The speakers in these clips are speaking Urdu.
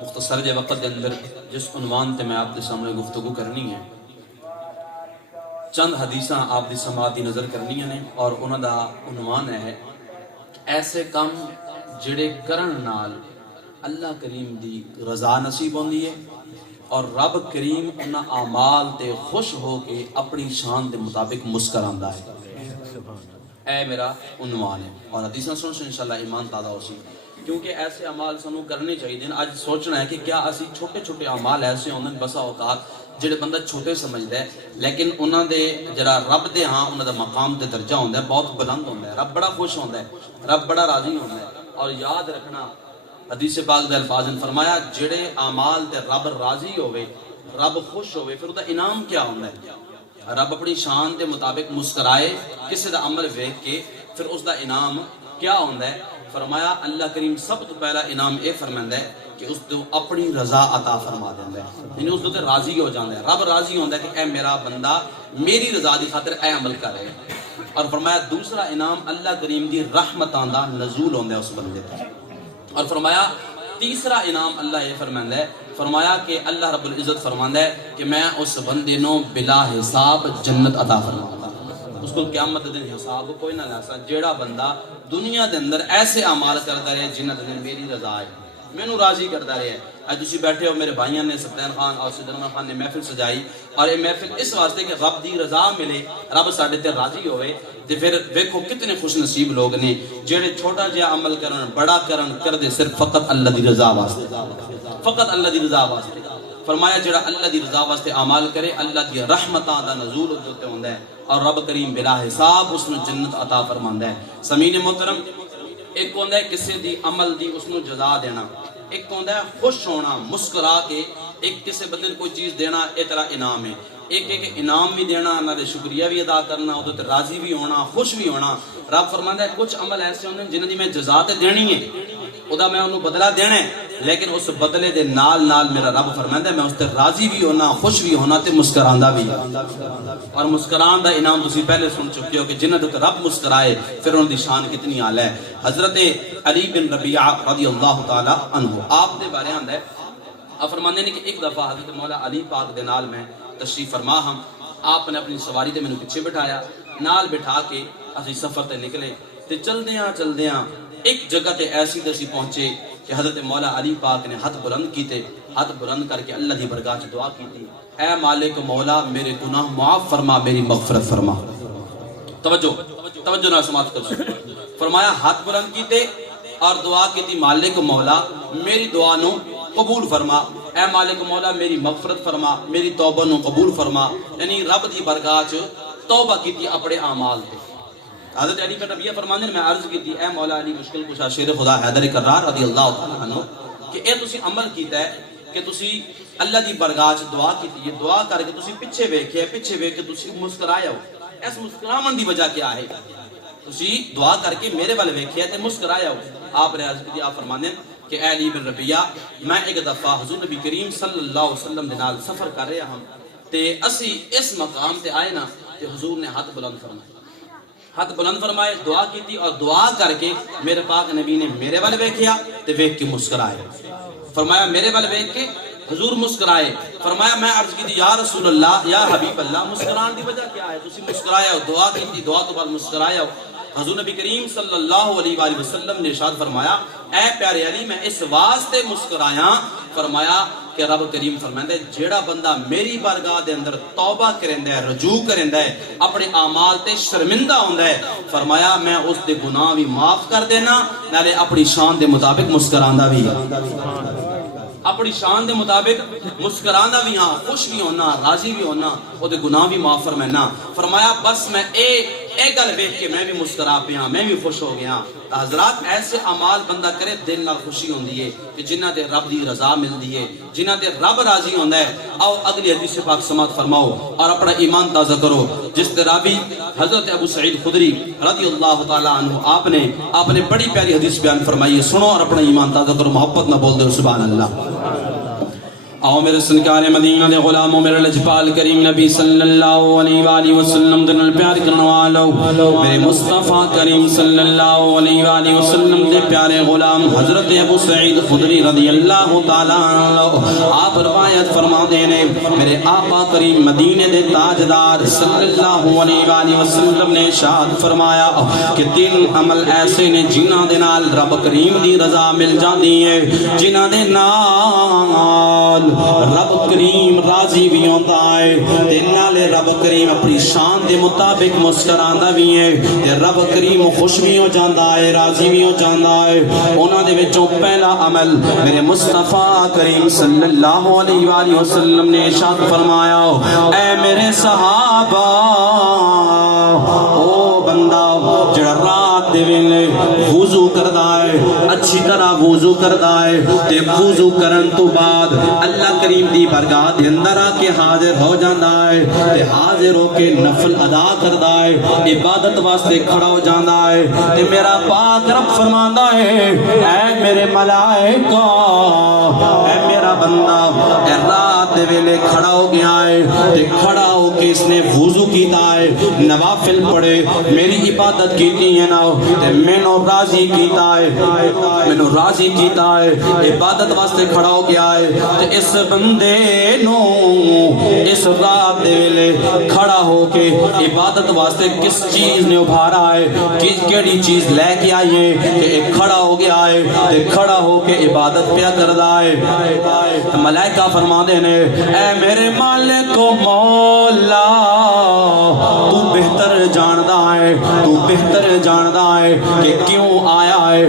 مختصر جے وقت دے اندر جس عنوان تے میں آپ کے سامنے گفتگو کرنی ہے، چند حدیثاں آپ دی سماعت دی نظر کرنی نے، اور انہاں دا عنوان ہے ایسے کام جڑے کرن نال اللہ کریم دی رضا نصیب ہوندی ہے اور رب کریم انہاں اعمال تے خوش ہو کے اپنی شان دے مطابق مسکراندا ہے۔ اے میرا عنوان ہے، اور حدیثاں سن سے انشاءاللہ ایمان تازہ ہو سی، کیونکہ ایسے اعمال سانوں کرنے چاہیے۔ آج سوچنا ہے کہ کیا اسی چھوٹے چھوٹے اعمال ایسے ہوندے بسا اوقات جڑے بندہ چھوٹے سمجھدا ہے، لیکن انہاں دے جڑا رب دے ہاں انہاں دا مقام تے درجہ ہوندا ہے بہت بلند ہوندا ہے، رب بڑا خوش ہوندا ہے، رب بڑا راضی ہوندا ہے۔ اور یاد رکھنا حدیث پاک دے الفاظ نے فرمایا جڑے اعمال تے رب راضی ہوئے، رب خوش ہوئے، پھر دا انعام کیا ہوندا ہے؟ رب اپنی شان دے مطابق مسکرائے کسی دا عمل ویکھ کے، پھر اس دا انعام کیا ہوندا ہے؟ فرمایا اللہ کریم سب تو پہلا انعام اے فرماندا ہے کہ اس تو اپنی رضا عطا فرما دیندا ہے، یعنی اس تے راضی ہو جاندا ہے۔ رب راضی ہوندا ہے کہ اے میرا بندہ میری رضا دی خاطر اے عمل کر رہا ہے۔ اور فرمایا دوسرا انعام اللہ کریم دی رحمتاں دا نزول ہوندا ہے اس بندے تے۔ اور فرمایا تیسرا انعام اللہ یہ فرماندا ہے، فرمایا کہ اللہ رب العزت فرماندا ہے کہ میں اس بندے نو بلا حساب جنت عطا فرماؤں گا۔ اس کو قیامت دن حساب کوئی نہ لاسا، جیڑا بندہ دنیا دے اندر ایسے اعمال کرتا رہے جنہاں دے میری رضا ہے، مینوں راضی کرتا رہے۔ اج تسی بیٹھے ہو، میرے بھائیاں نے سلطان خان اور سدرنا خان نے محفل سجائی، اور یہ محفل اس واسطے کہ رب دی رضا ملے، رب ساڈے تے راضی ہوئے۔ تے پھر ویکھو کتنے خوش نصیب لوگ نے جڑے چھوٹا جہا عمل کرن بڑا کرن کر دے صرف فقط اللہ دی رضا واسطے، فقط اللہ دی رضا واسطے۔ فرمایا جڑا اللہ دی رضا واسطے اعمال کرے اللہ دی رحمتاں دا نزول ہوتے ہوندا ہے، اور رب کریم بلا حساب اس نو جنت عطا فرماندا ہے۔ سامعین محترم، ایک ہوندا ہے کسی دی عمل دی اس نو جزا دینا، ایک ہوندا ہے خوش ہونا مسکرا کے، ایک کسی بندے کو کوئی چیز دینا، اے تیرا انعام ہے۔ ایک ایک انعام بھی دینا، انہاں دے شکریہ بھی ادا کرنا، او تے راضی بھی ہونا، خوش بھی ہونا۔ رب فرماندا ہے کچھ عمل ایسے ہوندے جنہاں دی میں جزا تے دینی ہے، او دا میں انہوں بدلہ دینا ہے، لیکن اس بدلے دے نال نال میرا رب فرماندا ہے میں اس تے راضی بھی ہونا، خوش بھی ہونا تے مسکراندا بھی۔ اور مسکران دا انعام تسی پہلے سن چکے ہو کہ جنہاں تے رب مسکرائے پھر انہاں دی شان کتنی اعلی ہے۔ حضرت علی بن ربیعہ رضی اللہ تعالی عنہ آپ دے بارے آندا ہے، آپ فرماندے نے کہ ایک دفعہ حضرت مولا علی پاک دے نال میں تشریف فرما ہم، آپ نے اپنی سواری تے مینوں پیچھے بٹھایا، نال بٹھا کے اسی سفر تے نکلے تے چلدیاں ایک جگہ تے ایسی دسی پہنچے کہ حضرت مولا علی پاک نے ہاتھ بلند کیتے، ہاتھ بلند کر کے اللہ دی برگاہ چ دعا کیتی، اے مالک مولا میرے گناہ معاف فرما، میری مغفرت فرما۔ توجہ نہ سماعت کرو۔ فرمایا ہاتھ بلند کیتے اور دعا کیتی، مالک مولا میری دعا نو قبول فرما، اے مالک مولا میری مغفرت فرما، میری توبہ نو قبول فرما، یعنی رب دی برگاہ چ توبہ کیتی اپنے اعمال تے۔ حضرت علی بن ربیعہ فرماندے نے میں عرض کیتی، اے مولا علی مشکل کشا شیر خدا حیدر کرار رضی اللہ تعالی عنہ کہ اے تسی عمل کیتا ہے کہ تسی اللہ دی برگاہ چ دعا کیتی ہے، دعا کر کے تسی پیچھے ویکھیا، پیچھے ویکھ کے تسی مسکرائے ہو، اس مسکراون دی وجہ کیا ہے؟ تسی دعا کر کے میرے والے ویکھیا تے مسکرائے ہو۔ آپ نے عرض کیتی، آپ فرماندے کہ اے علی بن ربیعہ میں ایک دفعہ حضور نبی کریم صلی اللہ علیہ وسلم دے نال سفر کر رہا ہم تے اسی اس مقام تے آئے نا تے حضور نے ہاتھ بلند فرمائے، ہاتھ بلند فرمائے، دعا کیتی، اور دعا کر کے میرے پاک نبی نے میرے والے ویکھیا تے ویکھ کے مسکرائے۔ فرمایا میرے والے ویکھ کے حضور مسکرائے۔ فرمایا میں عرض کیتی یا رسول اللہ یا حبیب اللہ مسکران دی وجہ کیا ہے؟ تسی مسکرائے ہو، دعا کیتی، دعا تو بعد مسکرائے ہو۔ حضور نبی کریم صلی اللہ علیہ وآلہ وسلم نے ارشاد فرمایا، اے پیارے علی میں اس واسطے مسکرایا، فرمایا کہ رب کریم فرماندا ہے جیڑا بندہ میری بارگاہ دے اندر توبہ کریندا ہے، رجوع کریندا ہے، اپنے اعمال تے شرمندہ ہوندا ہے، فرمایا میں اس دے گناہ بھی معاف کر دینا، نالے اپنی شان دے مطابق مسکراندا بھی، اپنی شان دے مطابق مسکراندا بھی ہاں، خوش بھی ہونا، راضی بھی ہونا، او دے گناہ بھی معاف فرمانا۔ فرمایا بس میں اے گل ویکھ کے میں بھی مسکرا پیا، میں بھی خوش ہو گیا۔ حضرات ایسے اعمال بندہ کرے دل نال خوشی ہوندی ہے کہ جنہاں تے رب دی رضا ملدی ہے، جنہاں تے رب راضی ہوندا ہے۔ آؤ اگلی حدیث پاک سماعت فرماؤ اور اپنا ایمان تازہ کرو، جس تے راوی حضرت ابو سعید خدری رضی اللہ تعالی عنہ آپ نے بڑی پیاری حدیث بیان فرمائی ہے، سنو اور اپنا ایمان تازہ کرو، محبت نہ بول دو سبحان اللہ۔ آؤ میرے سرکار مدینہ دے غلاموں میرے لجپال کریم نبی صلی اللہ علیہ وآلہ وسلم دے پیار کرنے والوں میرے مصطفیٰ کریم صلی اللہ علیہ وآلہ وسلم دے پیارے غلام حضرت ابو سعید خدری رضی اللہ تعالیٰ عنہ آپ روایت فرما دینے میرے آقا کریم مدینہ دے تاجدار صلی اللہ علیہ وآلہ وسلم نے ارشاد فرمایا کہ 3 عمل ایسے نے جنہاں دے نال رب کریم دی رضا مل جاندی ہے جنہاں دے نال رب کریم راضی بھی ہوتا ہے تے نالے رب کریم اپنی شان دے مطابق مسکراندا بھی ہے تے رب کریم خوش بھی ہو جاندا ہے راضی بھی ہو جاندا ہے انہاں دے وچوں پہلا عمل میرے مصطفیٰ کریم صلی اللہ علیہ وآلہ وسلم نے ارشاد فرمایا اے میرے صحابہ او بندہ جڑا رات دے ویلے وضو کردا ہے اچھی طرح وضو کردا ہے تے وضو کرن تو بعد اللہ کریم دی بارگاہ دے اندر آ کے حاضر ہو جاندا ہے تے حاضر ہو کے نفل ادا کردا ہے عبادت واسطے کھڑا ہو جاندا ہے تے میرا پاک رب فرماندا ہے اے میرے ملائکہ اے میرا بندہ اے رات دے ویلے کھڑا ہو گیا ہے تے کھڑا ہو کے اس نے وضو کیتا ہے نوافل پڑھے میری عبادت کیتی ہے نا تے مینوں راضی کیتا ہے مینوں راضی کیتا ہے عبادت واسطے کھڑا ہو گیا ہے تے اس بندے نو اس رات دے ویلے کھڑا ہو کے عبادت واسطے کس چیز نے ابھارا ہے کیڑی چیز لے کے آئی ہے کہ ایک کھڑا ہو گیا ہے تے کھڑا ہو کے عبادت پیا کردا ہے ملائکہ فرما دے نے اے میرے مالک و مولا تو بہتر جاندا ہے تو بہتر جاندا ہے کہ کیوں آیا ہے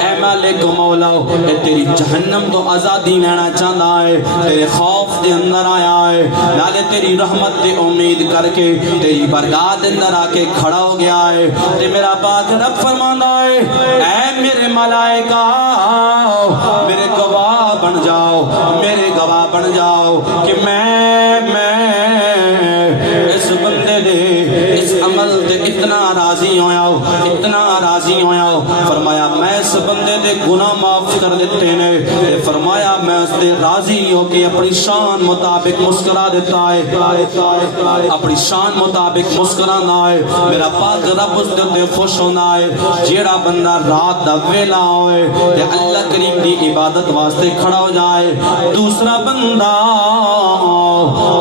اے مالک و مولا اے تیری جہنم تو آزادی لینا چاہتا ہے تیرے خوف دے اندر آیا ہے نالے تیری رحمت دے امید کر کے تیری بارگاہ دے اندر آ کے کھڑا ہو گیا ہے تے میرا پاک رب فرماندا ہے اے میرے ملائکہ میرے گواہ بن جاؤ میرے گواہ بن جاؤ کہ میں اس بندے دے اس عمل دے اتنا راضی ہویا فرمایا میں اس بندے دے گناہ معاف کر دیتے نے فرمایا میں اس دے راضی ہو کے اپنی شان مطابق مسکرا دیتا ہے اپنی شان مطابق مسکرانا ہے میرا پاک رب اس دے خوش ہونا ہے جیڑا بندہ رات دا ویلا ہوئے تے اللہ کریم دی عبادت واسطے کھڑا ہو جائے دوسرا بندہ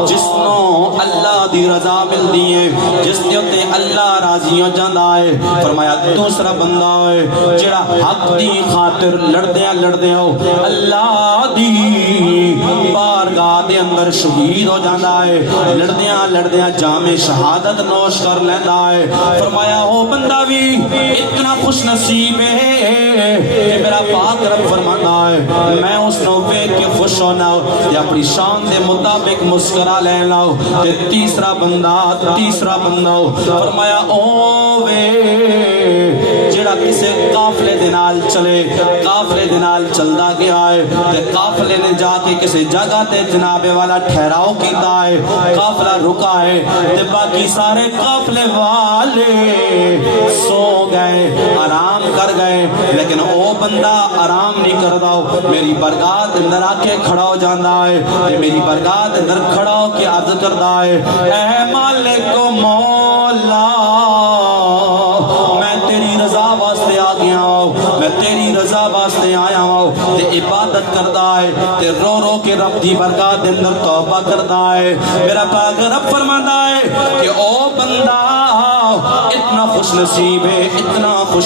جس نو اللہ دی رضا ملدی ہے جس دے تے اللہ راضی ہو جاندا ہے فرمایا دوسرا بندہ ہے جڑا حق دی خاطر لڑدے ہو اللہ دی بارگاہ دے اندر شہید ہو جاندا ہے لڑدیاں جام شہادت نوش کر لیندا ہے فرمایا وہ بندہ بھی اتنا خوش نصیب ہے کہ میرا پاک رب فرماتا ہے میں اس نو ویکھ کے خوش ہونا یا اپنی شان دے مطابق مسکرا لینا تے تیسرا بندہ فرمایا او وے جڑا کسے قافلے دے نال چلے قافلے دے نال چلدا گیا ہے تے قافلے نے جا کے کسے جگہ تے جناب والا ٹھہراؤ کیتا ہے قافلہ رکا ہے تے باقی سارے قافلے والے سو گئے آرام کر گئے لیکن او بندہ آرام نہیں کردا میری بارگاہ دے اندر آ کے کھڑا ہو جاندا ہے تے میری بارگاہ دے اندر کھڑا ہو کے عرض کردا ہے اے مالک و مولا میں تیری رضا واسطے آ گیا ہوں میں تیری رضا واسطے آیا ہوں تے عبادت کردا ہے تے رو رو کے رب دی بارگاہ دے اندر توبہ کردا ہے میرا پاک رب فرماندا ہے کہ او بندہ اتنا خوش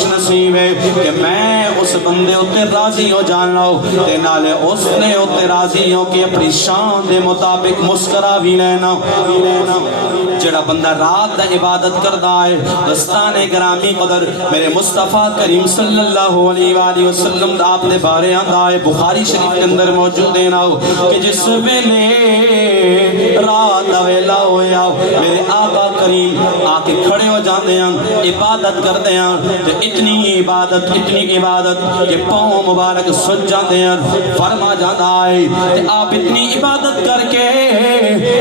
نصیب ہے کہ میں اس بندے اتے راضی ہو جانا تے نالے اس نے اتے راضی ہو کہ اپنی شان دے مطابق مسکرا بھی لینا جڑا بندہ رات دا عبادت کردا ہے دستان گرامی قدر میرے مصطفیٰ کریم صلی اللہ علیہ وآلہ وسلم دا آپ نے بارے آندا ہے بخاری شریف کے اندر موجود ہے نا کہ جس ویلے رات دا ویلا ہویا میرے آقا کریم آ کے کھڑے ہو جاندے ہیں عبادت کردے ہیں تے اتنی عبادت کہ پاؤں مبارک سج جاندے ہیں فرما جاندا ہے تے آپ اتنی عبادت کر کے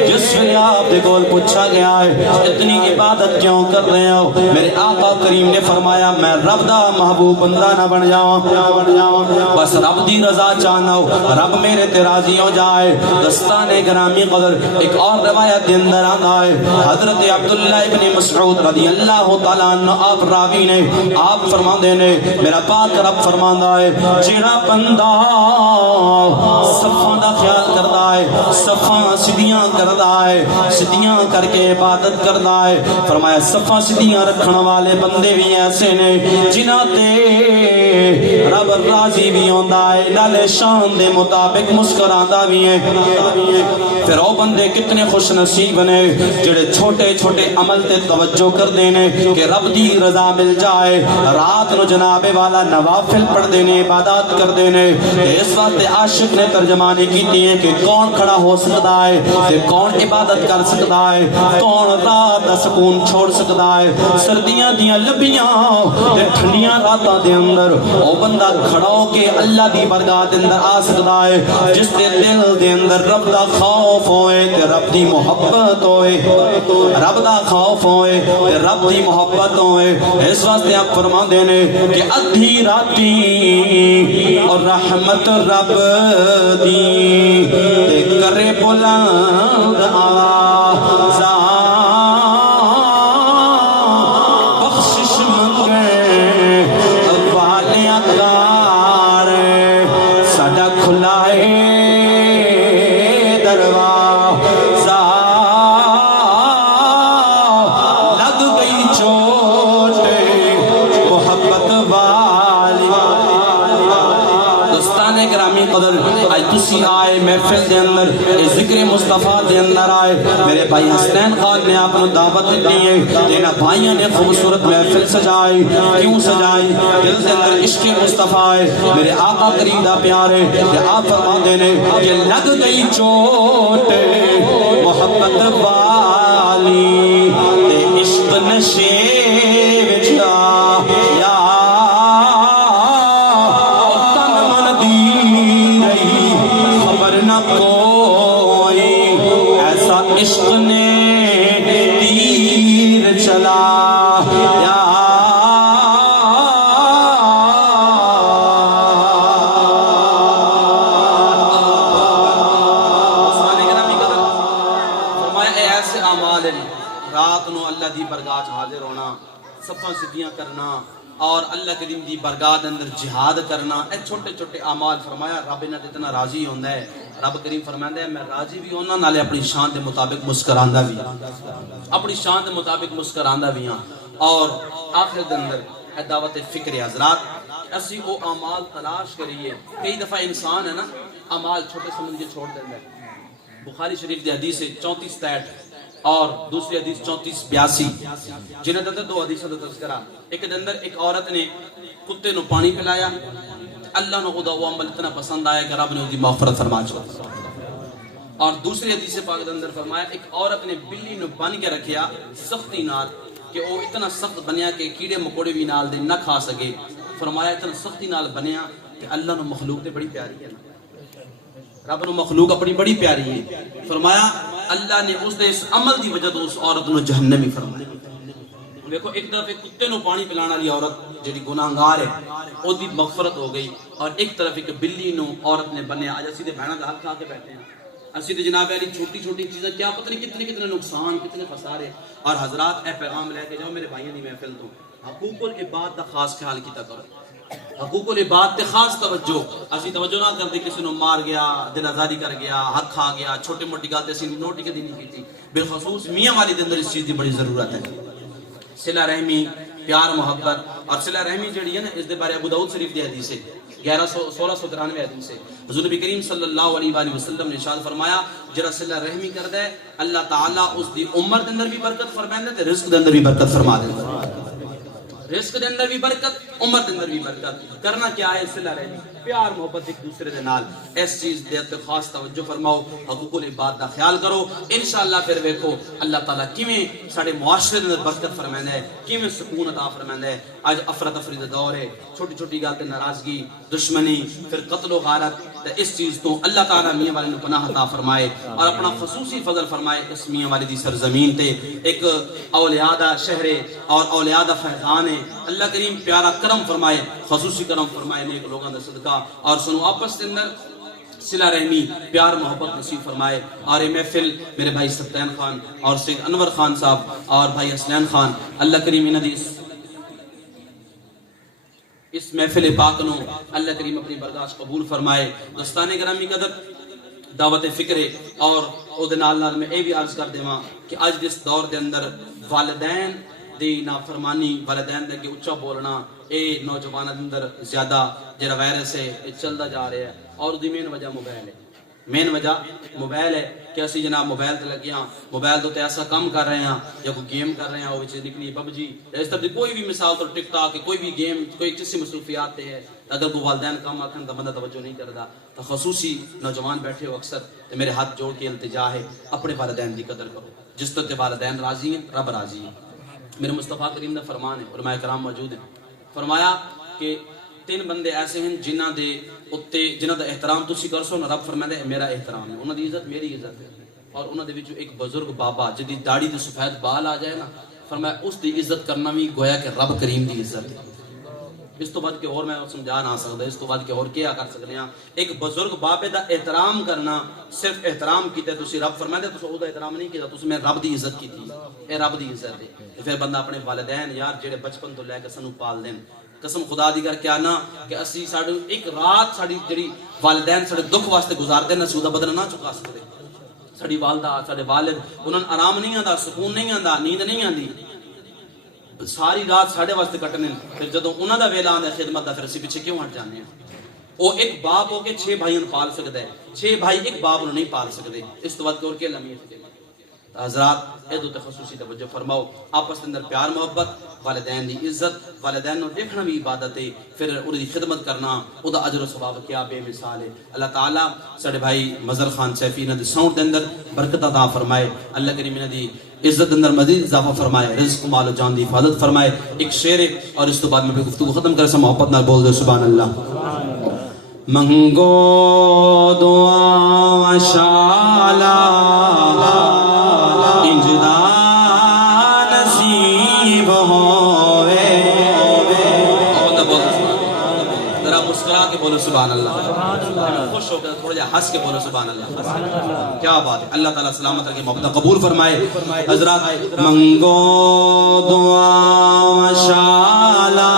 جس ویلے آپ دے کول پوچھا گیا ہے اتنی عبادت کیوں کر رہے ہو میرے آقا کریم نے فرمایا میں رب دا محبوب بندہ نہ بن جاواں بس رب دی رضا چاہنا ہو رب میرے تے راضی ہو جائے دستان گرامی قدر ایک اور روایت دے اندر آنا ہے حضرت عبداللہ ابن مسعود رضی اللہ تعالیٰ عنہ آپ راوی نے آپ فرما دینے میرا پاک رب فرماندہ ہے جیڑا بندہ صفان دا خیال کردہ ہے صفان سدیاں کردہ ہے سدیاں کر کے عبادت کردہ ہے فرمایا صفان سدیاں رکھن والے بندے بھی ایسے نے جنہ تے رب راضی بھی ہوندہ ہے نالے شان دے مطابق مسکراندہ بھی ہے پھر او بندے کتنے خوش نصیب نے جڑے چھوٹے چھوٹے عمل تے توجہ کر دینے کہ رب دی رضا مل جائے رات نو جناب والا نوافل پڑھ دینے عبادات کر دینے اس وقت عاشق نے ترجمانی کیتی ہے کہ کون کھڑا ہو سکتا ہے تے کون عبادت کر سکتا ہے کون رات دا سکون چھوڑ سکتا ہے سردیاں دیاں لبیاں تے ٹھنڈیاں راتاں دے اندر او بندہ کھڑا ہو کے اللہ دی برگاہ دے اندر آ سکتا ہے جس دے دل دے اندر رب دا خوف ہوئے تے رب دی محبت ہوئے رب دا خوف ہوئے تے رب دی محبت ہوئے اس واسطے آپ فرما دینے کہ ادھی راتی اور رحمت رب دی تے کرے بلند آوازاں بخشش منگے والے اکار ساڈا کھلا ہے دروازہ لگ گئی چوٹ محبت والی دوستان گرامی قدر آج تسی آئے محفل دے اندر ذکر مصطفیٰ دے اندر آئے میرے بھائی حسنین خان نے آپ نے دعوت دی ہے دینا بھائیوں نے خوبصورت محفل سجائی کیوں سجائی دل دے اندر عشق مصطفیٰ ہے میرے آقا کریم دا پیار ہے کہ آپ فرما دینے کہ لگ گئی چوٹ محبت والی تے عشق نشے وچا یا تن من دی رہی خبر نہ کوئی ایسا عشق نے تیر چلا یا رات نو اللہ دی برگاہ حاضر ہونا صفاں سدیاں کرنا اور اللہ کریم دی برگاہ دے اندر جہاد کرنا اے چھوٹے چھوٹے اعمال فرمایا رب نے اتنا راضی ہوندا ہے رب کریم فرماندا ہے میں راضی بھی ہونا نالے اپنی شان دے مطابق مسکراندا بھی اپنی شان دے مطابق مسکراندا بھی ہاں اور آخر دے اندر اے دعوت فکر حضرات اسی او اعمال تلاش کریے کئی دفعہ انسان ہے نا اعمال چھوٹے سمجھ کے چھوڑ دیندا ہے بخاری شریف دی حدیث ہے 34-63 اور دوسری حدیث 34-82 جنہاں دے دو حدیثاں دا تذکرہ ایک دے اندر ایک عورت نے کتے نو پانی پلایا اللہ نو خدا وہ عمل اتنا پسند آیا کہ رب نے اس دی مغفرت فرما چھوڑ اور دوسری حدیث پاک دے اندر فرمایا ایک عورت نے بلی نو بن کے رکھیا سختی نال کہ وہ اتنا سخت بنیا کہ کیڑے مکوڑے بھی نال دے نہ کھا سکے فرمایا اتنا سختی نال بنیا کہ اللہ نو مخلوق تے بڑی پیاری ہے رب نو مخلوق اپنی بڑی پیاری ہے فرمایا اللہ نے اس دے اس عمل دی وجہ تو اس عورت نو جہنمی فرمایا دیکھو ایک طرف ایک کتے نو پانی پلانا لی عورت جڑی گناہگار ہے او دی مغفرت ہو گئی اور ایک طرف ایک بلی نو عورت نے بنیا آج اسی دے بہنا دا حق کھا کے بیٹھے ہیں اسی دے جناب علی چھوٹی چھوٹی چیزیں کیا پتہ نہیں کتنے نقصان کتنے خسارے اور حضرات اے پیغام لے کے جاؤ میرے بھائیوں دی محفل تو حقوق العباد دا خاص خیال کیتا کرو حقوق العباد تے خاص توجہ اسی توجہ نہ کردے کسی نو مار گیا دل آزاری کر گیا حق کھا گیا چھوٹی موٹی گل تے اسی نوٹ کدی نہیں کیتی بالخصوص میاں والی دے اندر اس چیز دی بڑی ضرورت ہے صلہ رحمی پیار محبت اور صلہ رحمی جڑی ہے نا اس دے بارے ابو داؤد شریف دی حدیث ہے 1693 حدیث ہے حضور نبی کریم صلی اللہ علیہ وآلہ وسلم نے ارشاد فرمایا جڑا صلہ رحمی کردا ہے اللہ تعالی اس دی عمر دے اندر بھی برکت فرماندا ہے تے رزق دے اندر بھی برکت فرما دیندا ہے رزق دے اندر بھی برکت عمر دے اندر بھی برکت کرنا کیا ہے صلہ رحمی پیار محبت ایک دوسرے دے نال اس چیز دے تے خاص توجہ فرماؤ حقوق العباد دا خیال کرو انشاءاللہ پھر ویکھو اللہ تعالیٰ کیویں ساڈے معاشرے دے اندر برکت فرماندا ہے کیویں سکون عطا فرماندا ہے اج افراتفری دا دور ہے چھوٹی چھوٹی گل تے ناراضگی دشمنی پھر قتل و غارت تے اس چیز تو اللہ تعالیٰ میاں والے نو پناہ عطا فرمائے اور اپنا خصوصی فضل فرمائے اس میاں والے دی سرزمین تے ایک اولیاء دا شہر اور اولیاء دا فیضان ہے اللہ کریم پیارا کرم فرمائے خصوصی کرم فرمائے نیک لوگاں دا صدقہ اور سنو آپس کے اندر صلہ رحمی پیار محبت نصیب فرمائے اور یہ محفل میرے بھائی سبتین خان اور سید انور خان صاحب اور بھائی اسلین خان اللہ کریم انہاں دی اس محفل پاک نو اللہ کریم اپنی برداشت قبول فرمائے دوستان گرامی قدر دعوت فکر اور او دے نال نال میں اے بھی عرض کر دیواں کہ اج دس دور دے اندر والدین دی نافرمانی والدین دے اگے اچا بولنا اے نوجواناں دے اندر زیادہ جڑا وائرس ہے اے چلدا جا رہا ہے اور دی مین وجہ موبائل ہے مین وجہ موبائل ہے کہ اسی جناب موبائل تے لگے ہاں موبائل تو ایسا کام کر رہے ہیں یا کوئی گیم کر رہے ہیں وہ نکلی پب جی اس طرح کوئی بھی مثال تو ٹک ٹاک کوئی بھی گیم کوئی کسی مصروفیات تے ہے اگر وہ والدین کام آکھن تو بندہ توجہ نہیں کرتا تو خصوصی نوجوان بیٹھے ہو اکثر تو میرے ہاتھ جوڑ کے التجا ہے اپنے والدین دی قدر کرو جس طرح والدین راضی ہیں رب راضی ہے میرے مصطفیٰ کریم دا فرمان ہے علماء کرام موجود ہیں فرمایا کہ 3 بندے ایسے ہیں جنہ دے اتے جنہ دا احترام تسی کر سو نا رب فرمائے ہے میرا احترام ہے انہاں دی عزت میری عزت ہے اور انہاں دے وچوں ایک بزرگ بابا جدی داڑھی تے سفید بال آ جائے نا فرمایا اس دی عزت کرنا بھی گویا کہ رب کریم دی عزت ہے اس تو بعد کہ اور میں سمجھا نہ سکتا اس تو بعد کہ اور کیا کر سکتے ہیں ایک بزرگ بابے دا احترام کرنا صرف احترام کیتے تسی رب فرمائے تسی او دا احترام نہیں کیتا تسی میں رب دی عزت کیتی اے رب دی عزت ہے پھر بندہ اپنے والدین یار جڑے بچپن تو لے کے سانو پال دین قسم خدا دی کر کے آنا کہ اسی ساڈے ایک رات ساڈی جڑی والدین ساڈے دکھ واسطے گزار دے نا سی او دا بدلہ نہ چکا سکتے ساڈی والدہ ساڈے والد انہاں آرام نہیں آندا سکون نہیں آندا نیند نہیں آندی ساری رات ساڈے واسطے کٹنے پھر جدوں انہاں دا ویلا آندا خدمت دا پھر اسی پیچھے کیوں ہٹ جانے ہیں او ایک باپ ہو کے 6 بھائیاں پال سکدا ہے 6 بھائی ایک باپ نو نہیں پال سکدے اس تو بعد کہ اور کیا لمیت ہے حضرات ادو تے خصوصی توجہ فرماؤ آپس کے اندر پیار محبت والدین دی عزت والدین نو دیکھنا بھی عبادت ہے پھر ان دی خدمت کرنا او دا اجر و ثواب کیا بے مثال ہے اللہ تعالیٰ ساڈے بھائی مظہر خان سیفی انہاں دے ساؤنڈ دے اندر برکت عطا فرمائے اللہ کریم انہاں دی عزت اندر مزید اضافہ فرمائے رزق مال و جان دی حفاظت فرمائے ایک شعر ہے اور اس تو بعد میں گفتگو ختم کرے سا محبت نال بول دے سبحان اللہ منگو دعا شالا انجدا نصیب ہوئے ذرا مسکرا کے بولو سبحان اللہ خوش ہو کر تھوڑا جا ہنس کے بولو سبحان اللہ کیا بات ہے اللہ تعالیٰ سلامت رکھے محبت قبول فرمائے حضرات منگو دعا شالا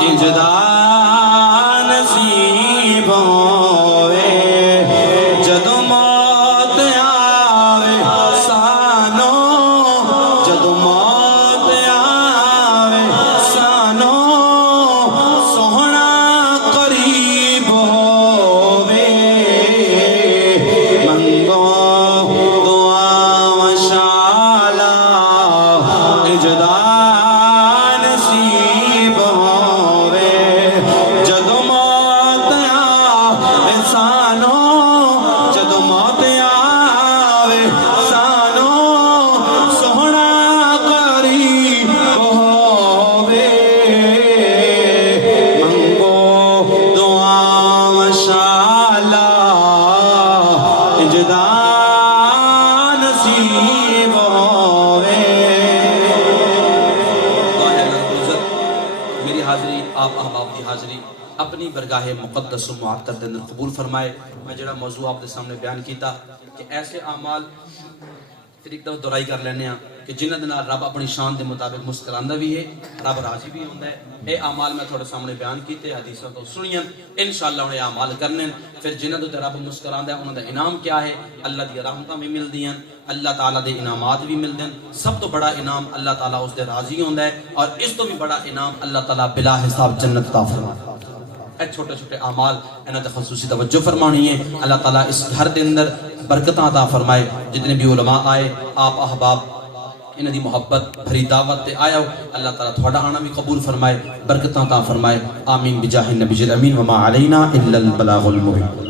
انجدا اپنی برگاہ مقدس و معطر دے اندر قبول فرمائے میں جڑا موضوع آپ دے سامنے بیان کیتا کہ ایسے اعمال پھر ایک دفعہ دہرائی کر لینے ہیں کہ جنہ دے نال رب اپنی شان دے مطابق مسکراندا بھی ہے رب راضی بھی ہوندا ہے اے اعمال میں تھوڑے سامنے بیان کیتے حدیثاں تو سنیاں انشاءاللہ انہیں اعمال کرنے پھر جنہ دے رب مسکراندا ہے انہاں دا انعام کیا ہے اللہ دی رحمتاں بھی ملدیاں اللہ تعالیٰ دے انعامات بھی ملدے ہیں سب تو بڑا انعام اللہ تعالیٰ اس دے راضی ہوندا ہے اور اس تو بھی بڑا انعام اللہ تعالیٰ بلا حساب جنت عطا فرماتا ہے چھوٹے چھوٹے اعمال انہاں تے خصوصی توجہ فرمانی ہے اللہ تعالیٰ اس گھر دے اندر برکتاں عطا فرمائے جتنے بھی علماء آئے آپ احباب انہاں دی محبت بھری دعوت تے آیا ہو اللہ تعالیٰ تھوڑا آنا بھی قبول فرمائے برکتاں تا فرمائے آمین بجاہ النبی الامین وما علینا الا البلاغ المبین